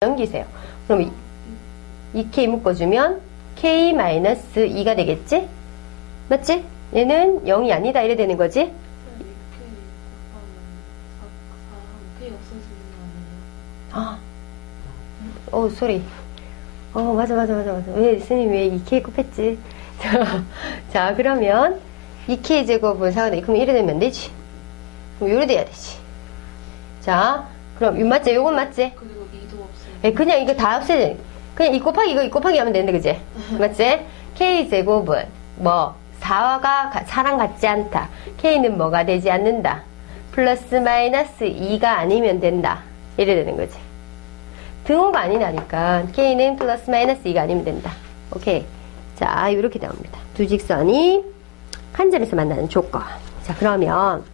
넘기세요. 그럼 이, 이 K 묶어주면 K-2가 되겠지? 맞지? 얘는 0이 아니다 이래 되는 거지? 이렇게 곱하면 4, 4하고 K 없어지는 거 아니에요? 아, 어 소리. 어 맞아 맞아 맞아 맞아. 왜 스님 왜 2K 곱했지? 자, 자 그러면 2K 제곱은 4가 그럼 이래 되면 안 되지. 그럼 요래 돼야 되지. 자, 그럼 이거 맞지? 요건 맞지? 그리고 2도 없어요. 에, 그냥 이거 다 없애져. 그냥 이 곱하기 이거 이 곱하기 하면 되는데, 그지? 맞지? K 제곱은 뭐 4가 4랑 같지 않다. K는 뭐가 되지 않는다. 플러스 마이너스 2가 아니면 된다. 이래 되는 거지. 등호가 아니라니까. K는 플러스 마이너스 2가 아니면 된다. 오케이. 자, 이렇게 나옵니다. 두 직선이 한 점에서 만나는 조건. 자, 그러면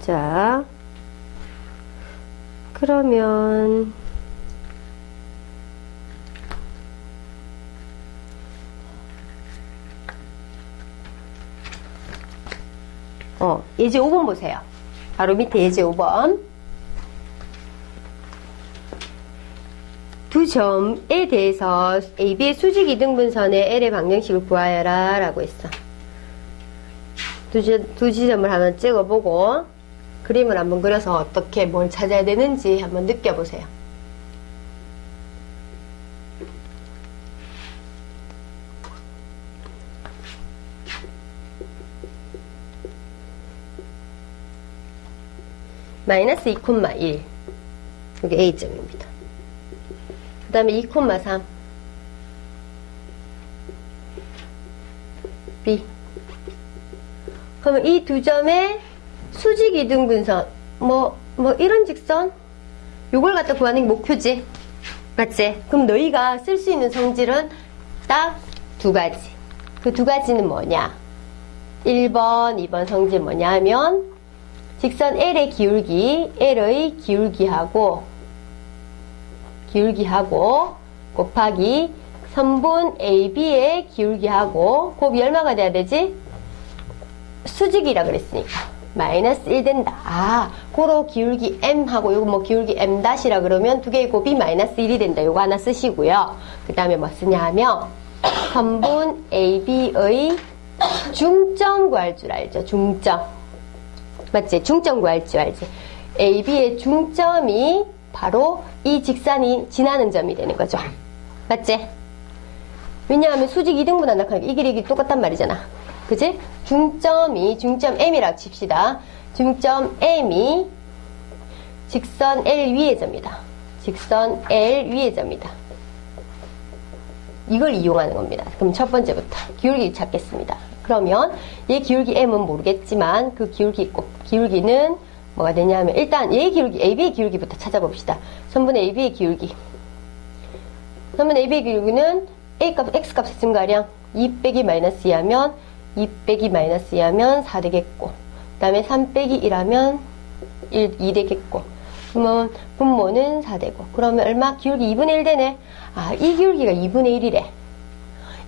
자, 그러면 어, 예제 5번 보세요. 바로 밑에 예제 5번. 두 점에 대해서 AB의 수직 이등분선의 L의 방정식을 구하여라 라고 했어. 두, 지, 두 지점을 한번 찍어보고 그림을 한번 그려서 어떻게 뭘 찾아야 되는지 한번 느껴보세요. 마이너스 2,1 이게 A점입니다. 그 다음에 2,3 B 그러면 이 두 점의 수직 이등 분선 뭐, 뭐 이런 직선? 요걸 갖다 구하는 게 목표지. 맞지? 그럼 너희가 쓸 수 있는 성질은 딱 두 가지. 그 두 가지는 뭐냐? 1번 2번 성질 뭐냐 하면 직선 L의 기울기 L의 기울기하고 기울기하고 곱하기 선분 AB의 기울기하고 곱이 얼마가 돼야 되지? 수직이라 그랬으니까 마이너스 1 된다. 아, 고로 기울기 M하고 요거 뭐 기울기 M 다시라 그러면 두 개의 곱이 마이너스 1이 된다. 요거 하나 쓰시고요. 그 다음에 뭐 쓰냐 하면 선분 AB의 중점 구할 줄 알죠. 중점. 맞지? 중점 구할 줄 알지? AB의 중점이 바로 이 직선이 지나는 점이 되는 거죠. 맞지? 왜냐하면 수직 2등분 한다 하니까 이 길이 똑같단 말이잖아. 그지? 중점이 중점 M이라고 칩시다. 중점 M이 직선 L 위의 점이다. 직선 L 위의 점이다. 이걸 이용하는 겁니다. 그럼 첫 번째부터 기울기 찾겠습니다. 그러면 얘 기울기 M은 모르겠지만 그 기울기 기울기는 뭐가 되냐면 일단 얘 기울기 AB의 기울기부터 찾아봅시다. 선분 AB의 기울기. 선분 AB의 기울기는 A값 X값의 증가량 2 빼기 마이너스 2하면 2 빼기 마이너스 2하면 4 되겠고 그 다음에 3 빼기 1하면 1, 2 되겠고 그러면 분모는 4 되고 그러면 얼마? 기울기 2분의 1 되네 아 이 기울기가 2분의 1이래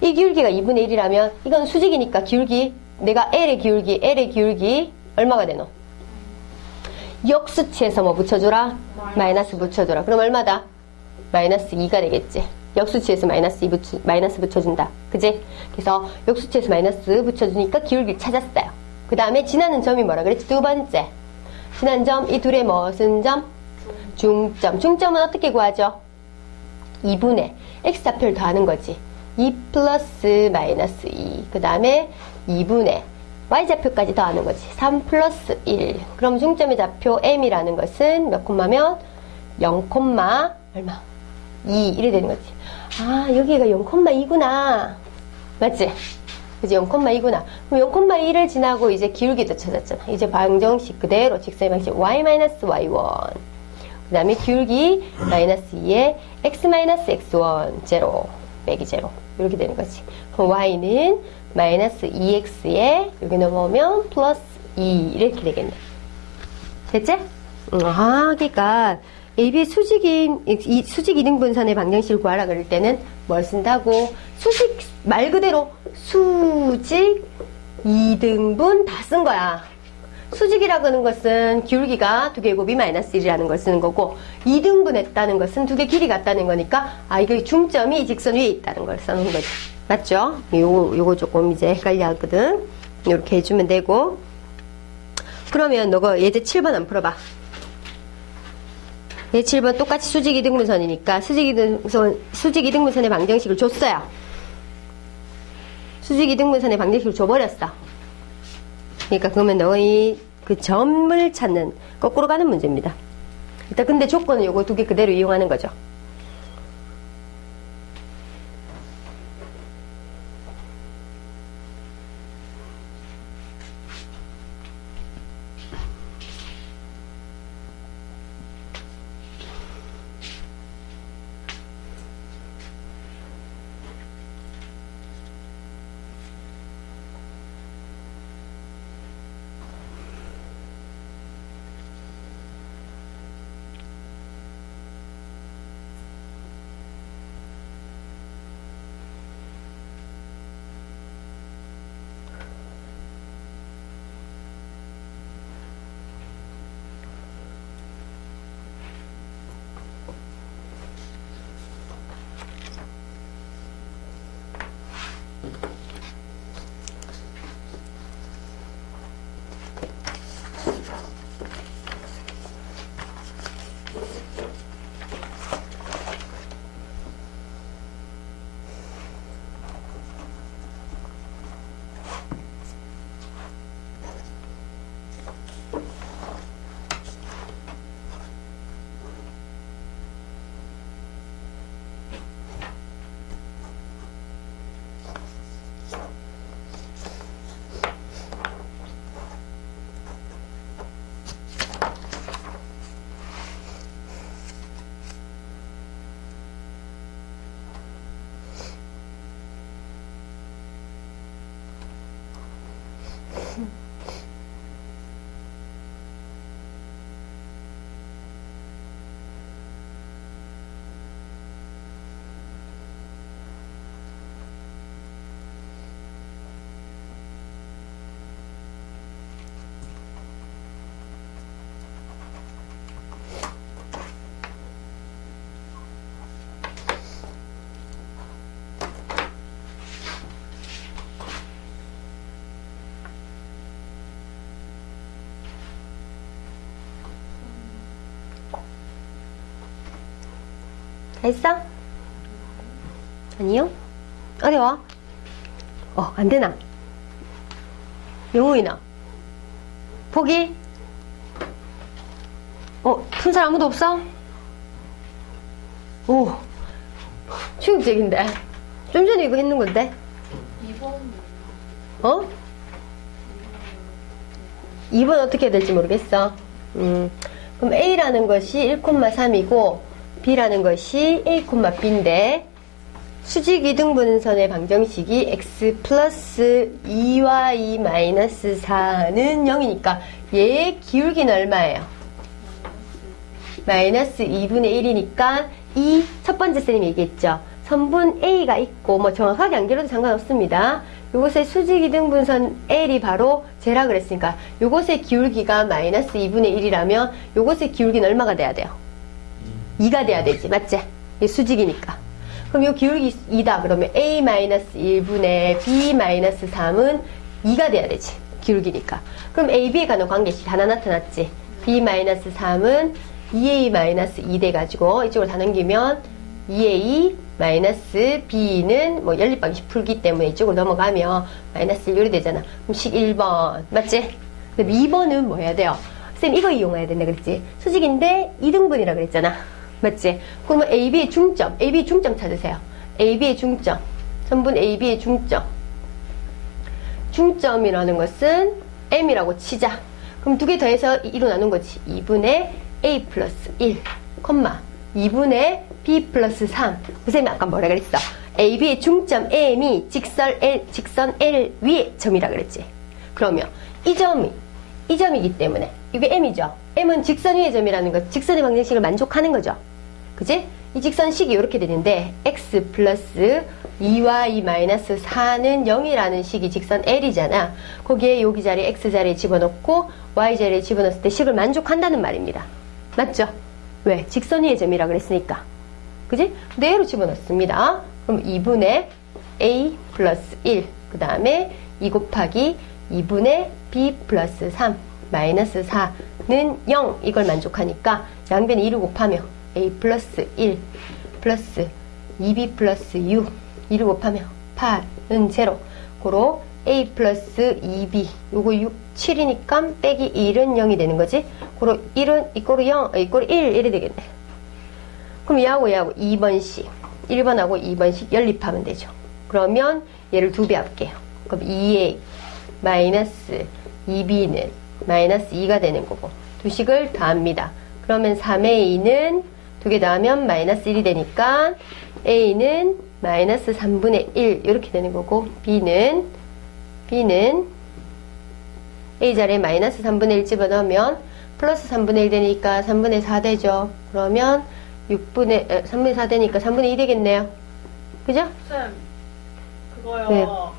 이 기울기가 2분의 1이라면 이건 수직이니까 기울기 내가 L의 기울기 L의 기울기 얼마가 되노? 역수치에서 뭐 붙여줘라? 마이너스 붙여줘라 그럼 얼마다? 마이너스 2가 되겠지 역수치에서 마이너스 2 붙여, 마이너스 붙여준다. 그지? 그래서 역수치에서 마이너스 붙여주니까 기울기를 찾았어요. 그 다음에 지나는 점이 뭐라 그랬지? 두 번째. 지난 점, 이 둘의 무슨 점? 중점. 중점은 어떻게 구하죠? 2분의 x좌표를 더하는 거지. 2 플러스 마이너스 2. 그 다음에 2분의 y좌표까지 더하는 거지. 3 플러스 1. 그럼 중점의 좌표 m이라는 것은 몇 콤마면 0 콤마 얼마? 2 이래 되는 거지. 아 여기가 0,2구나. 맞지? 그지 0,2구나. 그럼 0,2를 지나고 이제 기울기도 찾았잖아. 이제 방정식 그대로 직선의 방식 y-y1 그 다음에 기울기 마이너스 2에 x-x1 제로 빼기 제로 이렇게 되는 거지. 그럼 y는 마이너스 2x에 여기 넘어오면 플러스 2 이렇게 되겠네. 됐지? 아, 그러니까 AB의 수직인, 이 수직 이등분선의 방정식을 구하라 그럴 때는 뭘 쓴다고? 수직, 말 그대로 수직 이등분 다 쓴 거야. 수직이라고 하는 것은 기울기가 두 개 곱이 마이너스 1이라는 걸 쓰는 거고 2등분했다는 것은 두 개 길이 같다는 거니까 아 이거 중점이 이 직선 위에 있다는 걸 써놓은 거죠. 맞죠? 요거 요거 조금 이제 헷갈려 하거든. 이렇게 해주면 되고 그러면 너가 예제 7번 안 풀어봐. 예, 7번 똑같이 수직 이등분선이니까 수직 이등분 수직 이등분선의 방정식을 줬어요. 수직 이등분선의 방정식을 줘버렸어. 그러니까 그러면 너희 그 점을 찾는 거꾸로 가는 문제입니다. 일단 근데 조건은 요거 두 개 그대로 이용하는 거죠. 했어? 아니요? 어려워? 어, 안 되나? 영웅이나? 포기? 어, 푼 사람 아무도 없어? 오, 충격적인데. 좀 전에 이거 했는 건데. 2번 어? 2번 어떻게 해야 될지 모르겠어. 음, 그럼 A라는 것이 1,3이고 B라는 것이 A, B인데 수직 이등분선의 방정식이 x 플러스 2y 마이너스 4는 0이니까 얘의 기울기는 얼마예요? 마이너스 2분의 1이니까 이 첫 번째 쌤이 얘기했죠. 선분 A가 있고 뭐 정확하게 안 길어도 상관없습니다. 요것의 수직 이등분선 L이 바로 제라 그랬으니까 요것의 기울기가 마이너스 2분의 1이라면 요것의 기울기는 얼마가 돼야 돼요? 2가 돼야 되지 맞지? 이게 수직이니까. 그럼 요 기울기 2다. 그러면 A 마이너스 1분의 B 마이너스 3은 2가 돼야 되지 기울기니까. 그럼 A, B에 관한 관계식 하나 나타났지? B 마이너스 3은 2A 마이너스 2 돼가지고 이쪽으로 다 넘기면 2A 마이너스 B는 뭐 연립방식 풀기 때문에 이쪽으로 넘어가면 마이너스 1 요리 되잖아. 그럼 식 1번 맞지? 근데 2번은 뭐 해야 돼요? 쌤 이거 이용해야 된다 그랬지? 수직인데 2등분이라 그랬잖아 맞지? 그러면 AB의 중점. AB 중점 찾으세요. AB의 중점. 선분 AB의 중점. 중점이라는 것은 M이라고 치자. 그럼 두 개 더해서 2로 나눈 거지. 2분의 A 플러스 1 콤마. 2분의 B 플러스 3 선생님이 아까 뭐라 그랬어? AB의 중점 M이 직선 L, 직선 L 위에 점이라 그랬지. 그러면 이 점이 이 점이기 때문에 이게 M이죠. M은 직선 위의 점이라는 것, 직선의 방정식을 만족하는 거죠. 그지? 이 직선식이 이렇게 되는데 x 플러스 2y 마이너스 4는 0이라는 식이 직선 L이잖아. 거기에 여기 자리에 x 자리에 집어넣고 y 자리에 집어넣었을 때 식을 만족한다는 말입니다. 맞죠? 왜? 직선 위의 점이라 그랬으니까. 그지? 그대로 집어넣습니다. 그럼 2분의 a 플러스 1. 그 다음에 2 곱하기 2분의 b 플러스 3 마이너스 4 는 0 이걸 만족하니까 양변에 2를 곱하며 a 플러스 1 플러스 2b 플러스 6 2를 곱하며 8은 0 고로 a 플러스 2b 요거 6, 7이니까 빼기 1은 0이 되는 거지? 고로 1은 이꼬르 0, 아, 이꼬르 1 이래 되겠네. 그럼 얘하고 얘하고 2번씩 1번하고 2번씩 연립하면 되죠. 그러면 얘를 두 배 할게요. 그럼 2a 마이너스 2b는 마이너스 2가 되는 거고 두 식을 더합니다. 그러면 3a는 두 개 더하면 마이너스 1이 되니까 a는 마이너스 3분의 1 이렇게 되는 거고 b는 b는 a 자리에 마이너스 3분의 1 집어넣으면 플러스 3분의 1 되니까 3분의 4 되죠. 그러면 6분의 에, 3분의 4 되니까 3분의 2 되겠네요. 그죠? 쌤, 그거요.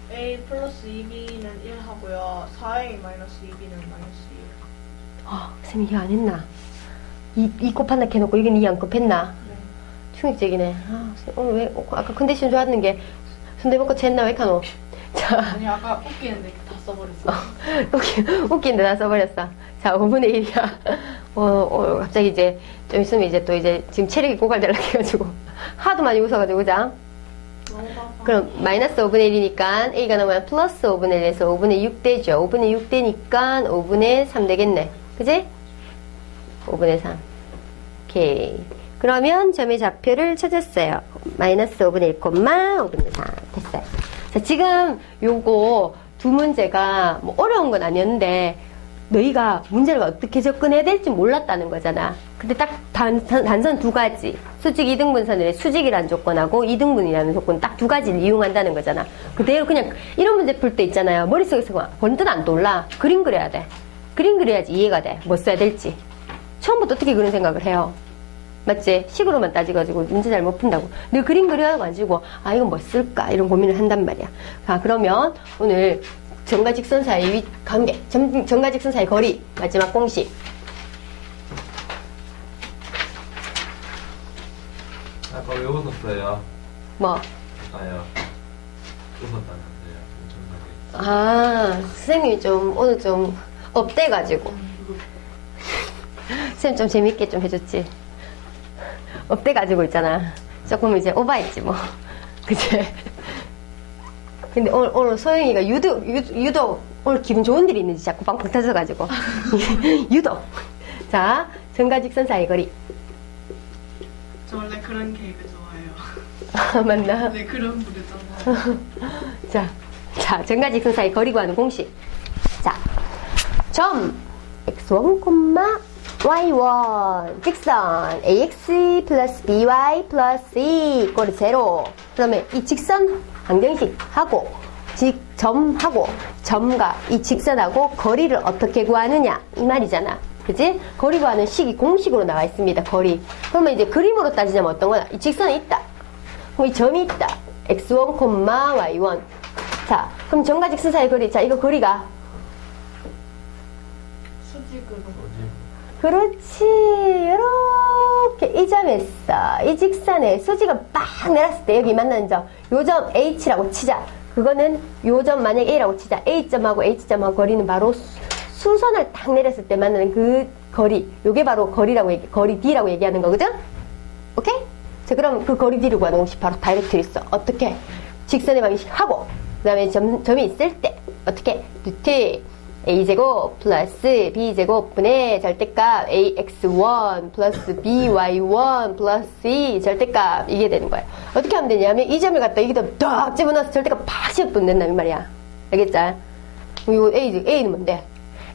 네. A 플러스 2B는 1 하고요. 4A 마이너스 2B는 마이너스 2. 아, 쌤 이해 안 했나? 이, 이 곱한다 해놓고 이건 이안 곱했나? 네. 충격적이네. 아, 쌤 오늘 왜, 아까 컨디션 좋았는 게, 손대먹고 쟀나, 왜 카노? 자, 아니, 아까 웃기는데 다 써버렸어. 웃기, 웃긴데 다 써버렸어. 자, 5분의 1이야. 어, 어, 갑자기 이제, 좀 있으면 이제 또 이제, 지금 체력이 고갈되려고 해가지고, 하도 많이 웃어가지고, 그자? 그럼, 마이너스 5분의 1이니까, A가 나오면 플러스 5분의 1에서 5분의 6 되죠. 5분의 6 되니까, 5분의 3 되겠네. 그지? 5분의 3. 오케이. 그러면 점의 좌표를 찾았어요. 마이너스 5분의 1, 5분의 4. 됐어요. 자, 지금 요거 두 문제가 뭐 어려운 건 아니었는데, 너희가 문제를 어떻게 접근해야 될지 몰랐다는 거잖아. 근데 딱 단, 단- 단선 두 가지. 수직 이등분선의 수직이라는 조건하고 이등분이라는 조건 딱 두 가지를 이용한다는 거잖아. 그대로 그냥 이런 문제 풀 때 있잖아요. 머릿속에서 번뜩 안 떠올라. 그림 그려야 돼. 그림 그려야지 이해가 돼. 뭐 써야 될지. 처음부터 어떻게 그런 생각을 해요? 맞지? 식으로만 따지가지고 문제 잘 못 푼다고. 내 그림 그려가지고, 아, 이건 뭐 쓸까? 이런 고민을 한단 말이야. 자, 그러면 오늘 정과 직선 사이 위 관계, 점, 정과 직선 사이 거리, 마지막 공식. 아까 왜 웃었어요? 뭐, 아요. 웃었다면서요. 엄청나게. 아, 선생님이 좀, 오늘 좀 업돼가지고. 선생님 좀 재밌게 좀 해줬지. 업돼가지고 있잖아. 조금 이제 오바했지, 뭐. 그치? 근데 오늘, 오늘 소영이가 유독, 유, 유독, 오늘 기분 좋은 일이 있는지 자꾸 빵빵 터져가지고. 유독. 자, 정가직선 사이 거리. 저 원래 그런 개그 좋아해요. 아, 맞나? 네, 그런 부르잖아요. 자, 자, 정가직선 사이 거리 구하는 공식. 자, 점 x1, y1 직선 ax 플러스 by 플러스 e 꼴 제로. 그러면 이 직선 방정식 하고 직점하고 점과 이 직선하고 거리를 어떻게 구하느냐 이 말이잖아. 그지? 거리 구하는 식이 공식으로 나와 있습니다. 거리. 그러면 이제 그림으로 따지자면 어떤 거냐? 이 직선이 있다. 그럼 이 점이 있다. x1, y1. 자, 그럼 점과 직선 사이 거리. 자, 이거 거리가. 수직으로. 그렇지. 이렇게 이 점에서 이 직선에 수직을 빡 내렸을 때 여기 만나는 점. 요 점 H라고 치자. 그거는 요 점 만약 A라고 치자. A점하고 H점하고 거리는 바로 수- 수선을 딱 내렸을 때 만나는 그 거리. 요게 바로 거리라고 얘기, 거리 D라고 얘기하는 거거든? 오케이? 자, 그럼 그 거리 D를 구하는 공식 바로 다이렉트로 있어. 어떻게? 직선의 방식 하고, 그 다음에 점, 점이 있을 때, 어떻게? 루트 a제곱 플러스 b제곱분의 절대값 ax1 플러스 by1 플러스 e 절대값 이게 되는 거야. 어떻게 하면 되냐면 이 점을 갖다 여기다 딱 집어넣어서 절대값 팍 씌워두면 된다는 말이야. 알겠자? 이거 a, a는 뭔데?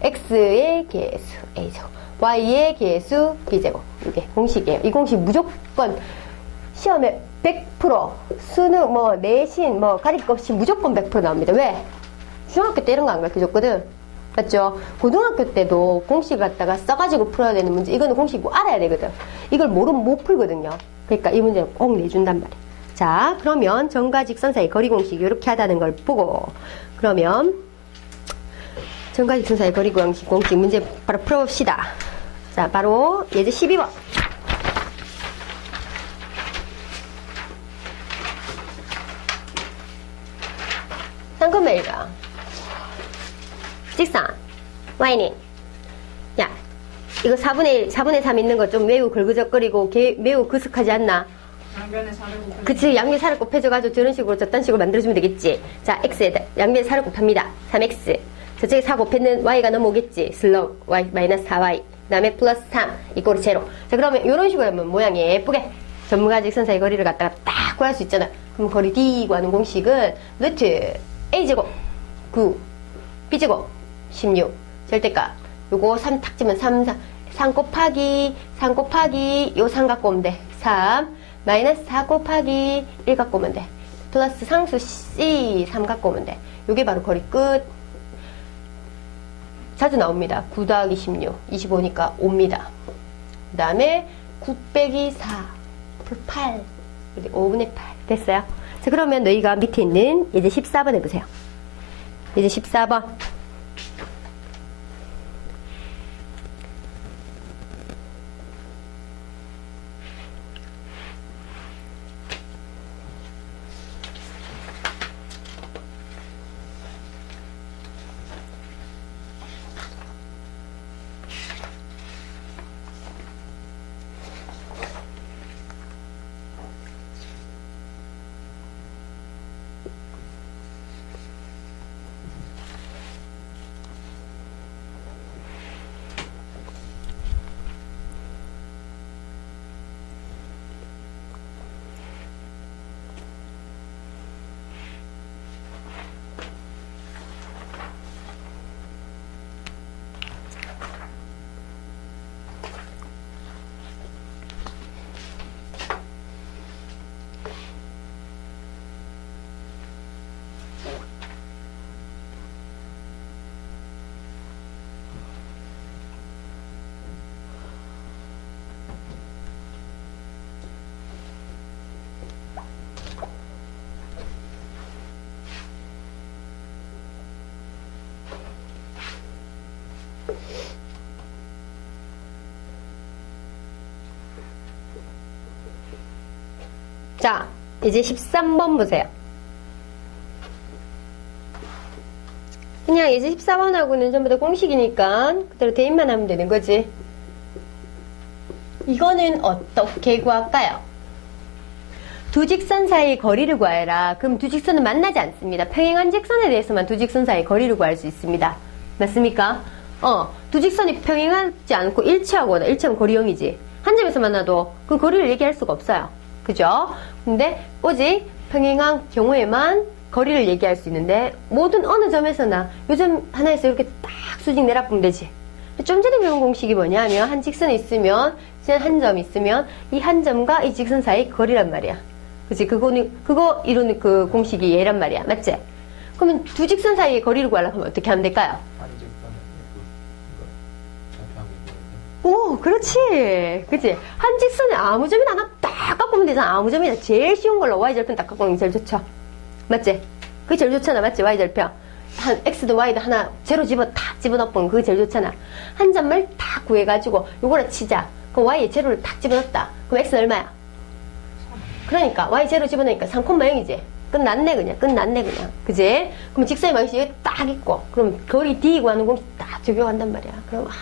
x의 개수 a제곱 y의 개수 b제곱 이게 공식이에요. 이 공식 무조건 시험에 100% 수능 뭐 내신 뭐 가릴 것 없이 무조건 100% 나옵니다. 왜? 중학교 때 이런 거 안 가르쳐줬거든. 맞죠? 고등학교 때도 공식 갖다가 써가지고 풀어야 되는 문제, 이거는 공식 뭐 알아야 되거든. 이걸 모르면 못 풀거든요. 그러니까 이 문제는 꼭 내준단 말이야. 자, 그러면 전과 직선 사이 거리 공식 이렇게 하다는 걸 보고 그러면 전과 직선 사이 거리 공식 공식 문제 바로 풀어봅시다. 자, 바로 예제 12번. 잠깐만 읽어. 직선 y는 야 이거 4분의 4분의 3 있는 거 좀 매우 걸그적거리고 개- 매우 그슥하지 않나? 4를 그치 양면 살을 곱해줘가지고 저런 식으로 저딴 식으로 만들어주면 되겠지. 자 x에다 양면 살을 곱합니다. 3x 저쪽에 4 곱했는 y가 넘어오겠지. 슬렁 y 마이너스 4y 그 다음에 플러스 3 이꼴 제로. 자 그러면 이런 식으로 하면 모양이 예쁘게 전문가 직 선 사이 거리를 갖다가 딱 구할 수 있잖아. 그럼 거리 d 구하는 공식은 루트 a제곱 9 b제곱 16 절대값 요거 3 탁 치면 3, 3, 3 곱하기 3 곱하기 요 3 갖고 오면 돼. 3 마이너스 4 곱하기 1 갖고 오면 돼. 플러스 상수 C 3 갖고 오면 돼. 요게 바로 거리 끝. 자주 나옵니다. 9 더하기 16 25니까 5입니다. 그 다음에 9 빼기 4 8 5분의 8 됐어요? 자 그러면 너희가 밑에 있는 예제 14번 해보세요. 예제 14번 자, 이제 13번 보세요. 그냥 이제 14번하고는 전부 다 공식이니까 그대로 대입만 하면 되는 거지. 이거는 어떻게 구할까요? 두 직선 사이의 거리를 구하라. 그럼 두 직선은 만나지 않습니다. 평행한 직선에 대해서만 두 직선 사이의 거리를 구할 수 있습니다. 맞습니까? 어, 두 직선이 평행하지 않고 일치하거나 일치하면 거리 0이지. 한 점에서 만나도 그 거리를 얘기할 수가 없어요. 그죠? 근데 오직 평행한 경우에만 거리를 얘기할 수 있는데 모든 어느 점에서나 요즘 하나에서 이렇게 딱 수직 내려보면 되지. 좀 전에 배운 공식이 뭐냐면 한 직선에 있으면 한 점 있으면 이 한 점과 이 직선 사이 거리란 말이야. 그치? 그거는 그거 이루는 그 공식이 얘란 말이야. 맞지? 그러면 두 직선 사이의 거리를 구하려면 어떻게 하면 될까요? 한직선은 이거 이거 좌표하고 있는데 오, 그렇지. 그치? 한 직선에 아무 점이나 하나 딱 오면 되잖아. 아무 점이나 제일 쉬운 걸로 Y절편 딱게 제일 좋죠. 맞지? 그게 제일 좋잖아. 맞지? Y절편. 한 X도 Y도 하나 제로 집어 다 집어넣고 그게 제일 좋잖아. 한 점을 다 구해가지고 요거를 치자. 그럼 Y에 제로를 딱 집어넣었다. 그럼 X는 얼마야? 그러니까 Y 제로 집어넣으니까 3,0이지. 끝났네 그냥. 끝났네 그냥. 그지? 그럼 직선의 방식이 딱 있고 그럼 거리 D 구하는 공식 딱 적용한단 말이야. 그럼 아,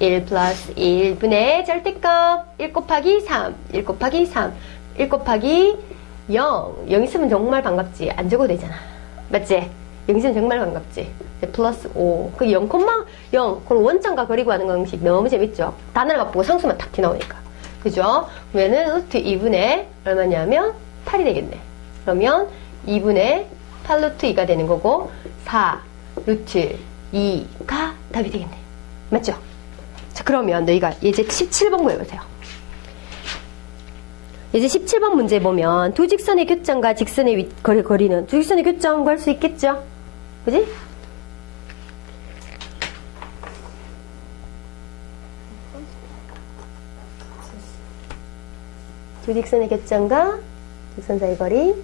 1 플러스 1분의 절대값 1 곱하기 3 1 곱하기 3 1 곱하기 0 0 있으면 정말 반갑지. 안 적어도 되잖아. 맞지? 0 있으면 정말 반갑지. 이제 플러스 5 그 0, 0 그럼 원점과 거리 구하는 공식 너무 재밌죠? 단어를 바꾸고 상수만 탁 튀나오니까. 그죠? 그러면은 루트 2분의 얼마냐면 8이 되겠네. 그러면 2분의 8 루트 2가 되는 거고 4 루트 2가 답이 되겠네. 맞죠? 자, 그러면 너희가 예제 17번 구해보세요. 예제 17번 문제 보면 두 직선의 교점과 직선의 위, 거리, 거리는 두 직선의 교점 구할 수 있겠죠? 그지? 두 직선의 교점과 직선 사이 거리.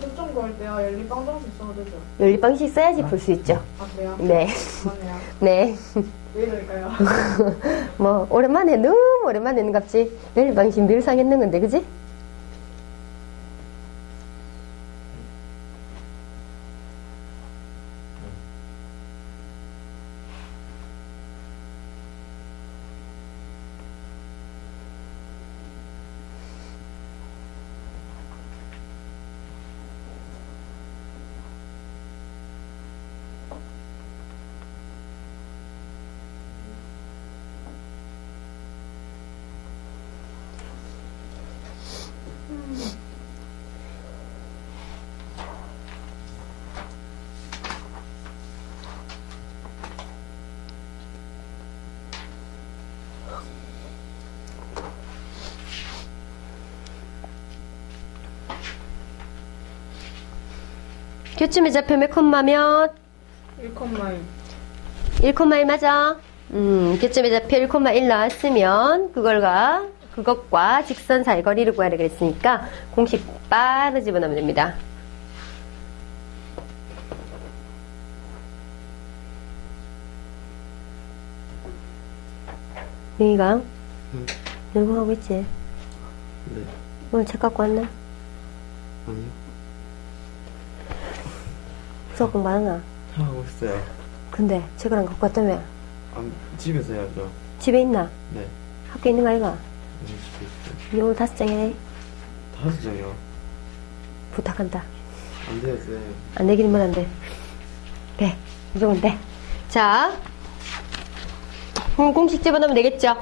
교점 구할 때요. 연립 방 정식 써도 되죠? 연립 방식 써야지 풀수 있죠. 아 그래요? 네. 맞네요. 네. 왜 이럴까요? 뭐, 오랜만에, 너무 오랜만에 했는 갑지. 연립 방식 늘 상 했는 건데, 그지? 교점의 좌표 몇 콤마 면? 1컴마인 1,1 맞아? 음, 교점의 좌표 1,1 나왔으면 그걸과 그것과 직선 사이거리를 구하라 그랬으니까 공식 바로 집어넣으면 됩니다. 여기가 응. 연구하고 있지? 네. 오늘 책 갖고 왔나? 아니요. 수업 공부하나? 하고 있어요. 근데 책을 안 갖고 왔다며? 아, 집에서 해야죠. 집에 있나? 네. 학교에 있는 거 아이가? 네, 집에 있어요. 이 오늘 다섯 장 해. 다섯 장이요. 부탁한다. 안 돼요, 쌤. 안 되기는 안 돼. 돼. 무조건 돼. 자. 음, 공식 집어넣으면 되겠죠?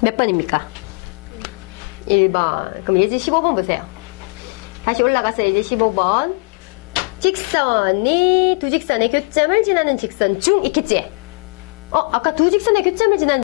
몇 번입니까? 1번. 그럼 예제 15번 보세요. 다시 올라가서 예제 15번. 직선이 두 직선의 교점을 지나는 직선 중 있겠지? 어, 아까 두 직선의 교점을 지나는